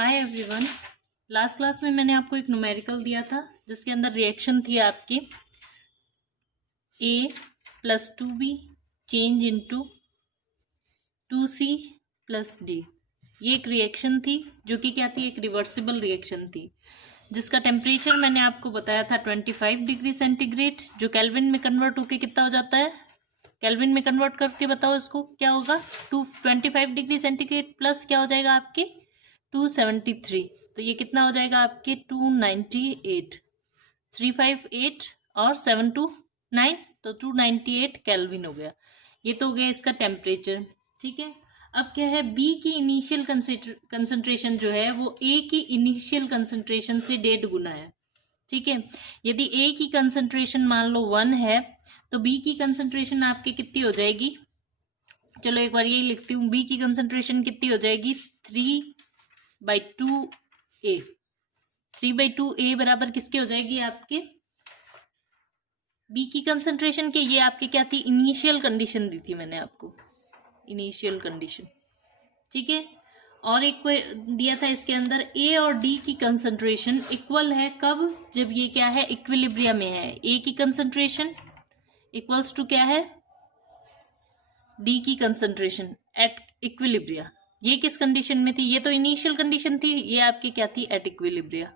Hi everyone. Last class में मैंने आपको एक न्यूमेरिकल दिया था जिसके अंदर रिएक्शन थी आपकी A+2B चेंज इनटू 2C+D। ये एक रिएक्शन थी जो कि क्या थी, एक रिवर्सिबल रिएक्शन थी जिसका टेम्परेचर मैंने आपको बताया था 25 डिग्री सेंटीग्रेड, जो केल्विन में कन्वर्ट होके कितना हो जाता है, केल्विन में कन्वर्ट करके बताओ इसको क्या होगा। 25 डिग्री सेंटीग्रेड प्लस क्या हो जाएगा आपके 273, तो ये कितना हो जाएगा आपके 298, 358 और 729, तो 298 केल्विन हो गया। ये तो हो गया इसका टेम्परेचर। ठीक है, अब क्या है, बी की इनिशियल कंसंट्रेशन जो है वो ए की इनिशियल कंसंट्रेशन से 1.5 गुना है। ठीक है, यदि ए की कंसंट्रेशन मान लो 1 है तो बी की कंसंट्रेशन आपकी कितनी हो जाएगी, चलो एक बार यही लिखती हूँ, बी की कंसंट्रेशन कितनी हो जाएगी 3/2A। 3/2A बराबर किसके हो जाएगी आपके, बी की कंसंट्रेशन के। ये आपके क्या थी, इनिशियल कंडीशन दी थी मैंने आपको, इनिशियल कंडीशन। ठीक है, और एक को दिया था इसके अंदर ए और डी की कंसंट्रेशन इक्वल है कब, जब ये क्या है, इक्विलिब्रिया में है। ए की कंसंट्रेशन इक्वल्स टू क्या है, डी की कंसंट्रेशन एट इक्विलिब्रिया। ये किस कंडीशन में थी, ये तो इनिशियल कंडीशन थी, ये आपकी क्या थी, एट इक्विलिब्रिया।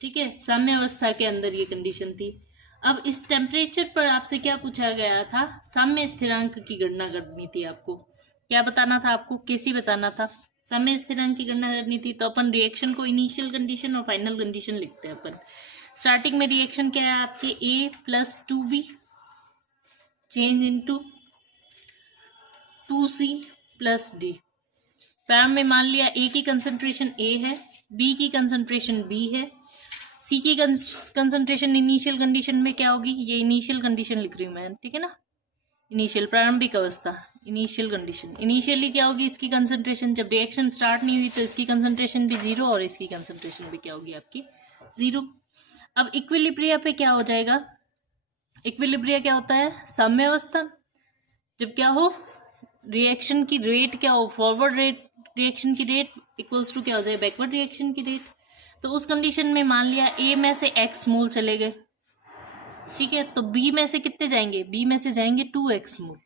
ठीक है, साम्य अवस्था के अंदर ये कंडीशन थी। अब इस टेम्परेचर पर आपसे क्या पूछा गया था, साम्य स्थिरांक की गणना करनी थी आपको। क्या बताना था आपको, कैसी बताना था, साम्य स्थिरांक की गणना करनी थी। तो अपन रिएक्शन को इनिशियल कंडीशन और फाइनल कंडीशन लिखते हैं अपन। स्टार्टिंग में रिएक्शन क्या है आपके A+2B चेंज इनटू 2C+D। प्रारंभ में मान लिया ए की कंसंट्रेशन ए है, बी की कंसंट्रेशन बी है, सी की कंसंट्रेशन इनिशियल कंडीशन में क्या होगी, ये इनिशियल कंडीशन लिख रही हूँ मैं, ठीक है ना, इनिशियल प्रारंभिक अवस्था, इनिशियल कंडीशन। इनिशियली क्या होगी इसकी कंसंट्रेशन, जब रिएक्शन स्टार्ट नहीं हुई तो इसकी कंसंट्रेशन भी 0 और इसकी कंसंट्रेशन भी क्या होगी आपकी 0। अब इक्विलिब्रिया पे क्या हो जाएगा, इक्विलिब्रिया क्या होता है, साम्य अवस्था। जब क्या हो, रिएक्शन की रेट क्या हो, फॉरवर्ड रेट, रिएक्शन की रेट इक्वल्स टू क्या हो जाए, बैकवर्ड रिएक्शन की रेट। तो उस कंडीशन में मान लिया ए में से x मोल चले गए, ठीक है, तो बी में से कितने जाएंगे, बी में से जाएंगे 2x मोल।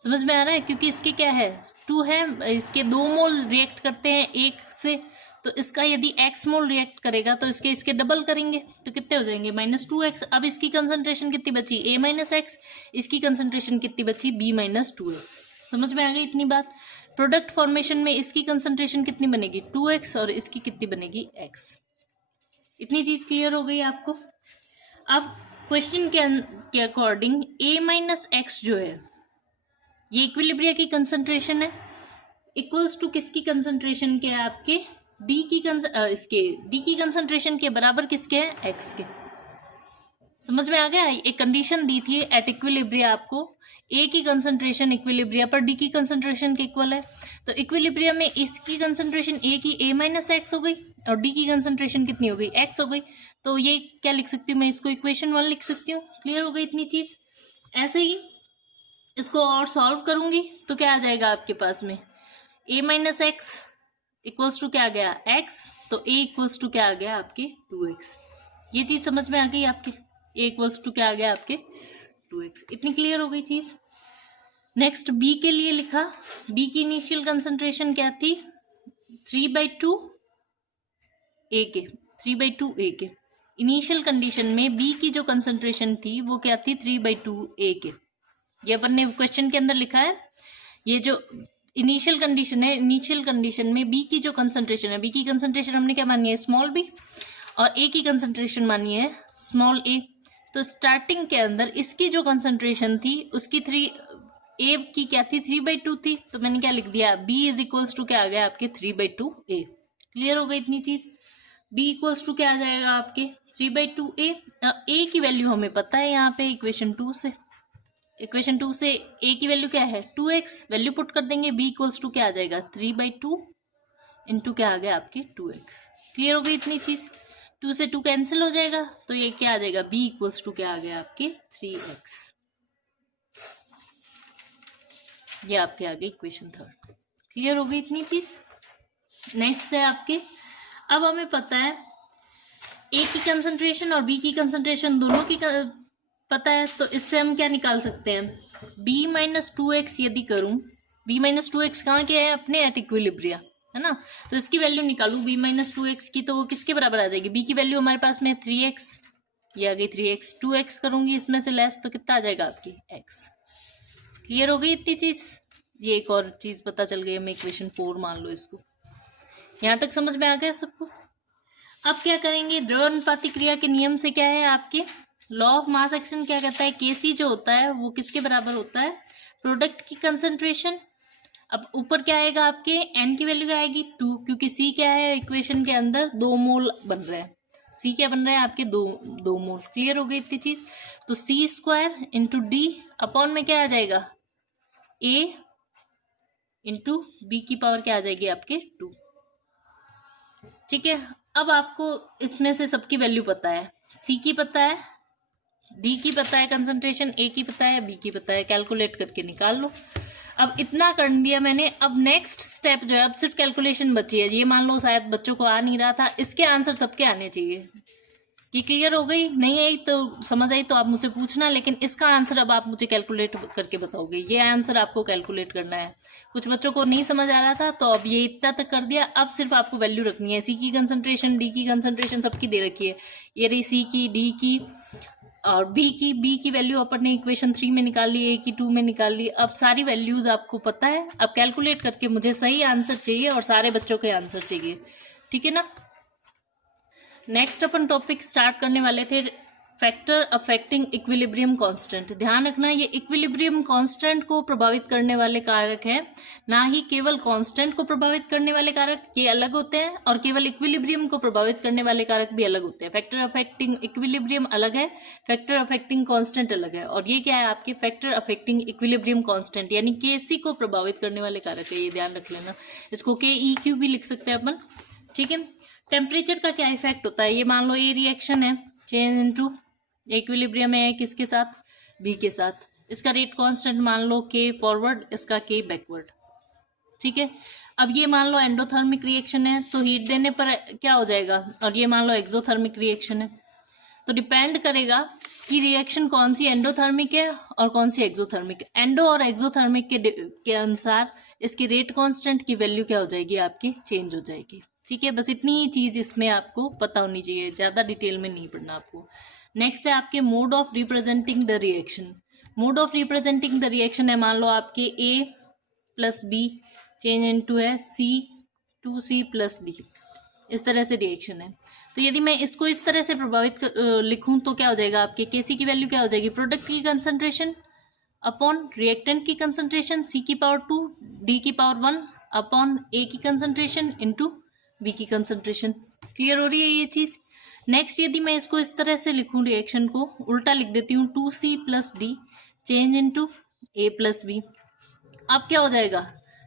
समझ में आ रहा है, क्योंकि इसके क्या है 2 है, इसके 2 मोल रिएक्ट करते हैं एक से, तो इसका यदि x मोल रिएक्ट करेगा तो इसके डबल करेंगे तो कितने हो जाएंगे -2x। अब इसकी कंसंट्रेशन कितनी बची A-x, इसकी कंसंट्रेशन कितनी बची B-2x। समझ में आ गई इतनी बात। प्रोडक्ट फॉर्मेशन में इसकी कंसंट्रेशन कितनी बनेगी 2x और इसकी कितनी बनेगी x। इतनी चीज क्लियर हो गई आपको। अब क्वेश्चन के अकॉर्डिंग A-x जो है ये इक्विलिब्रिया की कंसंट्रेशन है, इक्वल्स टू किसकी कंसंट्रेशन के, आपके डी की कंसंट्रेशन के बराबर किसके हैं, एक्स के। समझ में आ गया, एक कंडीशन दी थी एट इक्विलिब्रिया आपको, ए की कंसंट्रेशन इक्विलिब्रिया पर डी की कंसंट्रेशन के इक्वल है, तो इक्विलिब्रिया में इसकी कंसंट्रेशन ए की A-x हो गई और डी की कंसंट्रेशन कितनी हो गई, x हो गई। तो ये क्या लिख सकती हूँ मैं, इसको इक्वेशन 1 लिख सकती हूँ। क्लियर हो गई इतनी चीज। ऐसे ही इसको और सॉल्व करूंगी तो क्या आ जाएगा आपके पास में, A-x इक्वल्स टू क्या आ गया x, तो a इक्वल्स टू क्या आ गया आपके 2x। ये चीज समझ में आ गई आपके, a इक्वल्स टू क्या आ गया आपके 2x। इतनी क्लियर हो गई चीज। नेक्स्ट b के लिए लिखा, b की इनिशियल कंसंट्रेशन क्या थी 3/2A के। इनिशियल कंडीशन में b की जो कंसंट्रेशन थी वो क्या थी 3/2A के। ये अपन ने क्वेश्चन के अंदर लिखा है। ये जो इनिशियल कंडीशन है, इनिशियल कंडीशन में बी की जो कंसंट्रेशन है, बी की कंसंट्रेशन हमने क्या मानी है स्मॉल बी, और ए की कंसंट्रेशन मानी है स्मॉल ए। तो स्टार्टिंग के अंदर इसकी जो कंसंट्रेशन थी उसकी ए की क्या थी 3/2 थी, तो मैंने क्या लिख दिया बी इज इक्वल्स टू क्या आ गया आपके 3/2A। क्लियर हो गई इतनी चीज। बी इक्वल्स टू क्या आ जाएगा आपके 3/2A। ए की वैल्यू हमें पता है यहाँ पे इक्वेशन 2 से, इक्वेशन 2 से a की वैल्यू क्या है 2x, वैल्यू पुट कर देंगे, b इक्वल्स टू क्या आ जाएगा 3/2 इंटू क्या आ गया आपके 2x। क्लियर हो गई इतनी चीज। 2 से 2 कैंसिल हो जाएगा तो ये क्या आ जाएगा b इक्वल्स टू क्या आ गया आपके 3x। ये आपके आ गई इक्वेशन 3। क्लियर हो गई इतनी चीज। नेक्स्ट है आपके, अब हमें पता है ए की कंसंट्रेशन और बी की कंसंट्रेशन दोनों की पता है, तो इससे हम क्या निकाल सकते हैं, बी माइनस टू एक्स यदि करूं, बी माइनस टू एक्स कहाँ क्या है, अपने एट इक्विलिब्रिया है ना, तो इसकी वैल्यू निकालू बी माइनस टू एक्स की, तो वो किसके बराबर आ जाएगी, बी की वैल्यू हमारे पास में 3x, ये आ गई 3x, 2x करूंगी इसमें से लेस तो कितना आ जाएगा आपकी x। क्लियर हो गई इतनी चीज, ये एक और चीज पता चल गई हमें, इक्वेशन 4 मान लो इसको, यहां तक समझ में आ गया सबको। अब क्या करेंगे, द्रव्यानुपाती क्रिया के नियम से क्या है आपके, लॉ ऑफ मास एक्शन क्या कहता है, केसी जो होता है वो किसके बराबर होता है, प्रोडक्ट की कंसंट्रेशन। अब ऊपर क्या आएगा आपके, एन की वैल्यू क्या आएगी 2, क्योंकि सी क्या है इक्वेशन के अंदर 2 मोल बन रहे हैं, सी क्या बन रहे हैं आपके 2 मोल। क्लियर हो गई इतनी चीज, तो सी स्क्वायर इंटू डी अपॉन में क्या आ जाएगा, ए इंटू बी की पावर क्या आ जाएगी आपके 2। ठीक है, अब आपको इसमें से सबकी वैल्यू पता है, सी की पता है, डी की पता है कंसंट्रेशन, ए की पता है, बी की पता है, कैलकुलेट करके निकाल लो। अब इतना कर दिया मैंने, अब नेक्स्ट स्टेप जो है, अब सिर्फ कैलकुलेशन बची है, ये मान लो शायद बच्चों को आ नहीं रहा था, इसके आंसर सबके आने चाहिए। ये क्लियर हो गई, नहीं आई तो समझ आई तो आप मुझसे पूछना, लेकिन इसका आंसर अब आप मुझे कैलकुलेट करके बताओगे, ये आंसर आपको कैलकुलेट करना है। कुछ बच्चों को नहीं समझ आ रहा था तो अब ये इतना तक कर दिया, अब सिर्फ आपको वैल्यू रखनी है, सी की कंसंट्रेशन, डी की कंसंट्रेशन सबकी दे रखी है, ये रही सी की, डी की और बी की वैल्यू अपन ने इक्वेशन 3 में निकाल ली, ए की 2 में निकाल ली। अब सारी वैल्यूज आपको पता है, अब कैलकुलेट करके मुझे सही आंसर चाहिए और सारे बच्चों के आंसर चाहिए, ठीक है ना। नेक्स्ट अपन टॉपिक स्टार्ट करने वाले थे, फैक्टर अफेक्टिंग इक्विलिब्रियम कांस्टेंट। ध्यान रखना ये इक्विलिब्रियम कांस्टेंट को प्रभावित करने वाले कारक है, ना ही केवल कांस्टेंट को प्रभावित करने वाले कारक, ये अलग होते हैं, और केवल इक्विलिब्रियम को प्रभावित करने वाले कारक भी अलग होते हैं। फैक्टर अफेक्टिंग इक्विलिब्रियम अलग है, फैक्टर अफेक्टिंग कांस्टेंट अलग है, और ये क्या है आपके फैक्टर अफेक्टिंग इक्विलिब्रियम कांस्टेंट यानी केसी को प्रभावित करने वाले कारक है, ये ध्यान रख लेना। इसको KEQ भी लिख सकते हैं अपन, ठीक है। टेम्परेचर का क्या इफेक्ट होता है, ये मान लो ए रिएक्शन है, चेंज इनटू इक्विलिब्रियम है किसके साथ, बी के साथ, इसका रेट कांस्टेंट मान लो K फॉरवर्ड, इसका K बैकवर्ड, ठीक है। अब ये मान लो एंडोथर्मिक रिएक्शन है, तो हीट देने पर क्या हो जाएगा, और ये मान लो एक्सोथर्मिक रिएक्शन है, तो डिपेंड करेगा कि रिएक्शन कौन सी एंडोथर्मिक है और कौन सी एक्सोथर्मिक। एंडो और एक्सोथर्मिक के अनुसार इसकी रेट कांस्टेंट की वैल्यू क्या हो जाएगी आपकी, चेंज हो जाएगी, ठीक है। बस इतनी ही चीज इसमें आपको पता होनी चाहिए, ज्यादा डिटेल में नहीं पढ़ना आपको। नेक्स्ट है आपके mode of representing the reaction. Mode of representing the reaction है, मान लो आपके A plus B change into है C2C प्लस D, इस तरह से रिएक्शन है। तो यदि मैं इसको इस तरह से प्रभावित लिखूं तो क्या हो जाएगा आपके, Kc की वैल्यू क्या हो जाएगी, प्रोडक्ट की कंसंट्रेशन अपॉन रिएक्टेंट की कंसंट्रेशन C की पावर 2 D की पावर 1 अपॉन A की कंसंट्रेशन इंटू B की कंसंट्रेशन। क्लियर हो रही है ये चीज। नेक्स्ट यदि मैं इसको इस तरह से लिखूं, रिएक्शन को उल्टा लिख देती हूँ, 2C plus d change into A plus b. अब क्या हो जाएगा,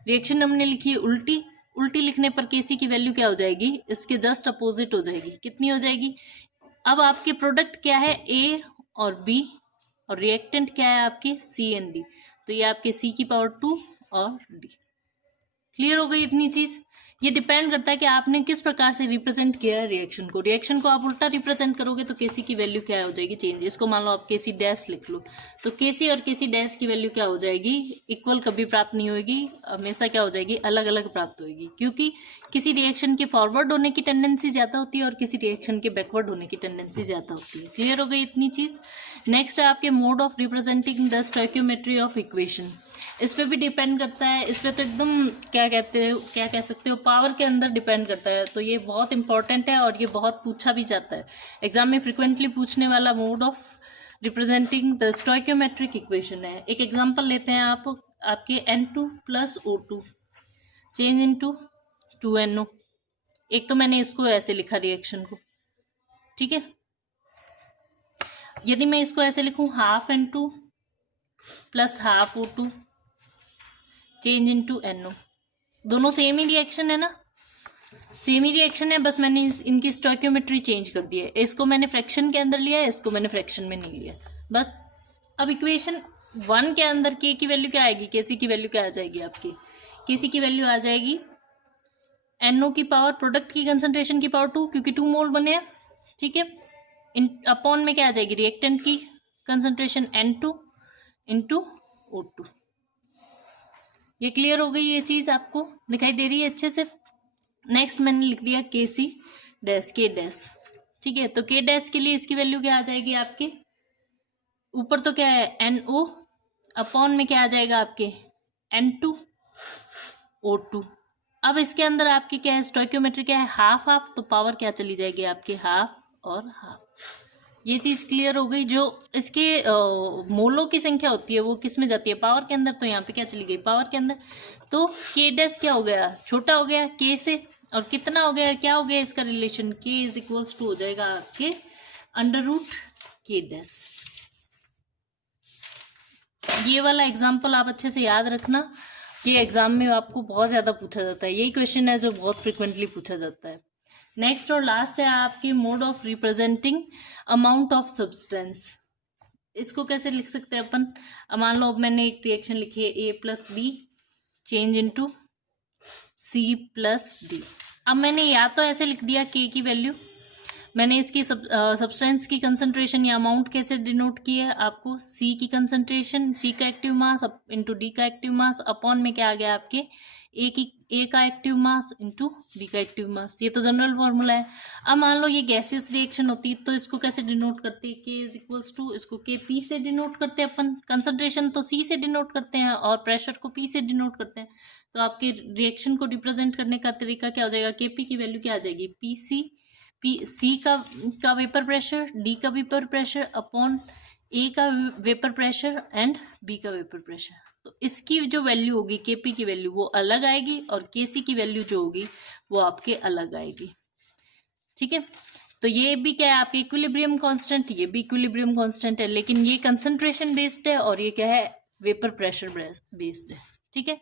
रिएक्शन हमने लिखी है उल्टी, उल्टी लिखने पर Kc की वैल्यू क्या हो जाएगी, इसके जस्ट अपोजिट हो जाएगी, कितनी हो जाएगी। अब आपके प्रोडक्ट क्या है A और B, और रिएक्टेंट क्या है आपके C एंड D, तो ये आपके C की पावर 2 और D। क्लियर हो गई इतनी चीज। ये डिपेंड करता है कि आपने किस प्रकार से रिप्रेजेंट किया है रिएक्शन को। रिएक्शन को आप उल्टा रिप्रेजेंट करोगे तो Kc की वैल्यू क्या हो जाएगी, चेंज। इसको मान लो आप Kc डैश लिख लो, तो Kc और Kc डैश की वैल्यू क्या हो जाएगी, इक्वल कभी प्राप्त नहीं होगी, हमेशा क्या हो जाएगी, अलग अलग प्राप्त होगी, क्योंकि किसी रिएक्शन के फॉरवर्ड होने की टेंडेंसी ज्यादा होती है और किसी रिएक्शन के बैकवर्ड होने की टेंडेंसी ज्यादा होती है। क्लियर हो गई इतनी चीज। नेक्स्ट है आपके mode of representing the stoichiometry of equation. इस पे भी डिपेंड करता है, इस पे तो एकदम क्या कह सकते हो पावर के अंदर डिपेंड करता है, तो ये बहुत इंपॉर्टेंट है और ये बहुत पूछा भी जाता है एग्जाम में, फ्रिक्वेंटली पूछने वाला mode of representing the stoichiometric equation है। एक एग्जांपल लेते हैं आपके N2 plus O2 change into 2NO। एक तो मैंने इसको ऐसे लिखा रिएक्शन को, ठीक है। यदि मैं इसको ऐसे लिखूं, half N2 plus half O2 change into NO, दोनों सेम ही रिएक्शन है ना, सेम ही रिएक्शन है, बस मैंने इनकी स्टोइकियोमेट्री चेंज कर दी है। इसको मैंने फ्रैक्शन के अंदर लिया है, इसको मैंने फ्रैक्शन में नहीं लिया, बस। अब इक्वेशन 1 के अंदर K की वैल्यू क्या आएगी, Kc की वैल्यू क्या आ जाएगी आपकी, Kc की वैल्यू आ जाएगी NO की पावर, प्रोडक्ट की कंसंट्रेशन की पावर 2, क्योंकि 2 मोल बने हैं, ठीक है। इन अपॉन में क्या आ जाएगी, रिएक्टेंट की कंसंट्रेशन N2 इंटू O2। ये क्लियर हो गई, ये चीज़ आपको दिखाई दे रही है अच्छे से। नेक्स्ट मैंने लिख दिया KC डैश, K डैश, ठीक है। तो K डैश के लिए इसकी वैल्यू क्या आ जाएगी आपके, ऊपर तो क्या है NO, अपॉन में क्या आ जाएगा आपके N2 O2। अब इसके अंदर आपके क्या है, स्टोइकियोमेट्री क्या है, हाफ हाफ, तो पावर क्या चली जाएगी आपके, हाफ और हाफ। ये चीज़ क्लियर हो गई। जो इसके मोलों की संख्या होती है वो किस में जाती है, पावर के अंदर, तो यहाँ पे क्या चली गई, पावर के अंदर। तो K डैश क्या हो गया, छोटा हो गया K से, और कितना हो गया, क्या हो गया इसका relation, K is equals to हो जाएगा आपके अंडर रूट K डैश। ये वाला एग्जाम्पल आप अच्छे से याद रखना, कि एग्जाम में आपको बहुत ज़्यादा पूछा जाता है। यही क्वेश्चन है जो बहुत फ्रिक्वेंटली पूछा जाता है। नेक्स्ट और लास्ट है आपके mode of representing amount of substance. इसको कैसे लिख सकते हैं अपन, मान लो अब मैंने एक रिएक्शन लिखी है A plus B change into C plus D. अब मैंने या तो ऐसे लिख दिया K की वैल्यू, मैंने इसकी सब्सटेंस की कंसंट्रेशन या अमाउंट कैसे डिनोट की है आपको, C की कंसंट्रेशन, C का एक्टिव मास इंटू D का एक्टिव मास, अपॉन में क्या आ गया आपके A का एक्टिव मास इंटू B का एक्टिव मास। ये तो जनरल फॉर्मूला है। अब मान लो ये गैसियस रिएक्शन होती है तो इसको कैसे डिनोट करते हैं, K इज इक्वल्स टू, इसको Kp से डिनोट करते हैं अपन, कंसंट्रेशन तो C से डिनोट करते हैं और प्रेशर को P से डिनोट करते हैं। तो आपके रिएक्शन को रिप्रेजेंट करने का तरीका क्या हो जाएगा, Kp की वैल्यू क्या आ जाएगी, C का वेपर प्रेशर, D का वेपर प्रेशर अपॉन A का वेपर प्रेशर एंड B का वेपर प्रेशर। तो इसकी जो वैल्यू होगी Kp की वैल्यू वो अलग आएगी और Kc की वैल्यू जो होगी वो आपके अलग आएगी, ठीक है। तो ये भी क्या है आपके इक्विलिब्रियम कांस्टेंट, ये भी इक्विलिब्रियम कांस्टेंट है, लेकिन ये कंसंट्रेशन बेस्ड है और ये क्या है वेपर प्रेशर बेस्ड है, ठीक है।